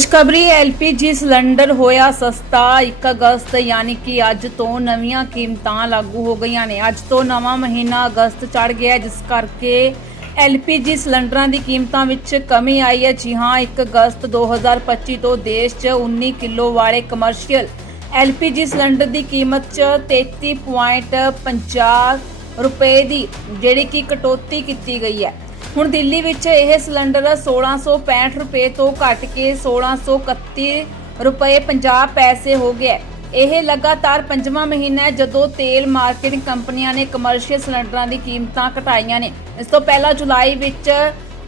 ਖੁਸ਼ਖਬਰੀ LPG cylinder ਹੋਇਆ ਸਸਤਾ 1 ਅਗਸਤ, ਯਾਨੀ ਕਿ ਅੱਜ ਤੋਂ ਨਵੀਆਂ ਕੀਮਤਾਂ ਲਾਗੂ ਹੋ ਗਈਆਂ ਨੇ। ਅੱਜ ਤੋਂ ਨਵਾਂ ਮਹੀਨਾ ਅਗਸਤ ਚੜ ਗਿਆ ਜਿਸ ਕਰਕੇ ਐਲਪੀਜੀ ਸਿਲੰਡਰਾਂ ਦੀ ਕੀਮਤਾਂ ਵਿੱਚ ਕਮੀ ਆਈ ਹੈ। ਜੀ ਹਾਂ 1 ਅਗਸਤ 2025 ਤੋਂ ਦੇਸ਼ 'ਚ 19 ਕਿਲੋ ਵਾਲੇ ਕਮਰਸ਼ੀਅਲ ਐਲਪੀਜੀ ਸਿਲੰਡਰ ਦੀ ਕੀਮਤ 'ਚ 33.50 ਰੁਪਏ ਦੀ, ਜਿਹੜੀ ਕਿ ਕਟੌਤੀ ਕੀਤੀ ਗਈ ਹੈ। ਹੁਣ ਦਿੱਲੀ ਵਿੱਚ ਇਹ ਸਿਲੰਡਰ 1665 ਰੁਪਏ ਤੋਂ ਘਟ ਕੇ 1631 ਰੁਪਏ 50 ਪੈਸੇ ਹੋ ਗਿਆ ਇਹ ਲਗਾਤਾਰ ਪੰਜਵਾਂ ਮਹੀਨਾ ਹੈ ਜਦੋਂ ਤੇਲ ਮਾਰਕੀਟਿੰਗ ਕੰਪਨੀਆਂ ਨੇ ਕਮਰਸ਼ੀਅਲ ਸਿਲੰਡਰਾਂ ਦੀ ਕੀਮਤਾਂ ਘਟਾਈਆਂ ਨੇ। ਇਸ ਤੋਂ ਪਹਿਲਾਂ ਜੁਲਾਈ ਵਿੱਚ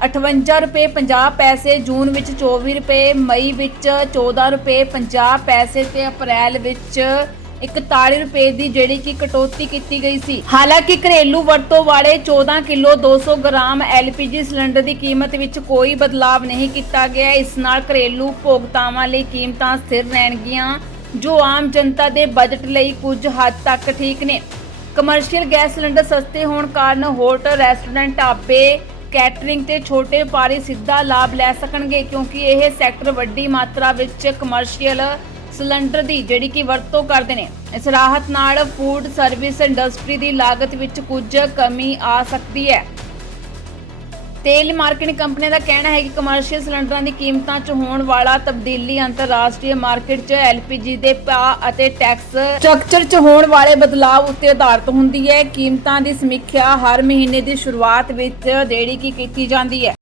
58 ਰੁਪਏ 50 ਪੈਸੇ, ਜੂਨ ਵਿੱਚ 24 ਰੁਪਏ, ਮਈ ਵਿੱਚ 14 ਰੁਪਏ 50 ਪੈਸੇ ਤੇ ਅਪ੍ਰੈਲ ਵਿੱਚ 41 ਰੁਪਏ ਦੀ ਜਿਹੜੀ ਕਿ ਕਟੌਤੀ ਕੀਤੀ ਗਈ ਸੀ। ਹਾਲਾਂਕਿ ਘਰੇਲੂ ਵਰਤੋਂ ਵਾਲੇ 14 ਕਿਲੋ 200 ਗ੍ਰਾਮ LPG ਸਿਲੰਡਰ ਦੀ ਕੀਮਤ ਵਿੱਚ ਕੋਈ ਬਦਲਾਵ ਨਹੀਂ ਕੀਤਾ ਗਿਆ। ਇਸ ਨਾਲ ਘਰੇਲੂ ਉਪਭੋਗਤਾਵਾਂ ਲਈ ਕੀਮਤਾਂ ਸਥਿਰ ਰਹਿਣਗੀਆਂ, ਜੋ ਆਮ ਜਨਤਾ ਦੇ ਬਜਟ ਲਈ ਕੁਝ ਹੱਦ ਤੱਕ ਠੀਕ ਨੇ। ਕਮਰਸ਼ੀਅਲ ਗੈਸ ਸਿਲੰਡਰ ਸਸਤੇ ਹੋਣ ਕਾਰਨ ਹੋਟਲ ਰੈਸਟੋਰੈਂਟ, ਢਾਬੇ, ਕੈਟਰਿੰਗ ਤੇ ਛੋਟੇ ਵਪਾਰੀ ਸਿੱਧਾ ਲਾਭ ਲੈ ਸਕਣਗੇ, ਕਿਉਂਕਿ ਇਹ ਸੈਕਟਰ ਵੱਡੀ ਮਾਤਰਾ ਵਿੱਚ ਕਮਰਸ਼ੀਅਲ ਸਿਲੰਡਰ ਦੀ, ਜਿਹੜੀ ਕਿ ਵਰਤੋਂ ਕਰਦੇ ਨੇ। ਇਸ ਰਾਹਤ ਨਾਲ ਫੂਡ ਸਰਵਿਸ ਇੰਡਸਟਰੀ ਦੀ ਲਾਗਤ ਵਿੱਚ ਕੁਝ ਕਮੀ ਆ ਸਕਦੀ ਹੈ। ਤੇਲ ਮਾਰਕੀਟਿੰਗ ਕੰਪਨੀਆਂ ਦਾ ਕਹਿਣਾ ਹੈ ਕਿ ਕਮਰਸ਼ੀਅਲ ਸਿਲੰਡਰਾਂ ਦੀ ਕੀਮਤਾਂ 'ਚ ਹੋਣ ਵਾਲਾ ਤਬਦੀਲੀ ਅੰਤਰਰਾਸ਼ਟਰੀ ਮਾਰਕੀਟ 'ਚ ਐਲਪੀਜੀ ਦੇ ਭਾਅ ਅਤੇ ਟੈਕਸ ਸਟਰਕਚਰ 'ਚ ਹੋਣ ਵਾਲੇ ਬਦਲਾਅ ਉੱਤੇ ਆਧਾਰਿਤ ਹੁੰਦੀ ਹੈ। ਕੀਮਤਾਂ ਦੀ ਸਮੀਖਿਆ ਹਰ ਮਹੀਨੇ ਦੀ ਸ਼ੁਰੂਆਤ ਵਿੱਚ ਜਿਹੜੀ ਕਿ ਕੀਤੀ ਜਾਂਦੀ ਹੈ।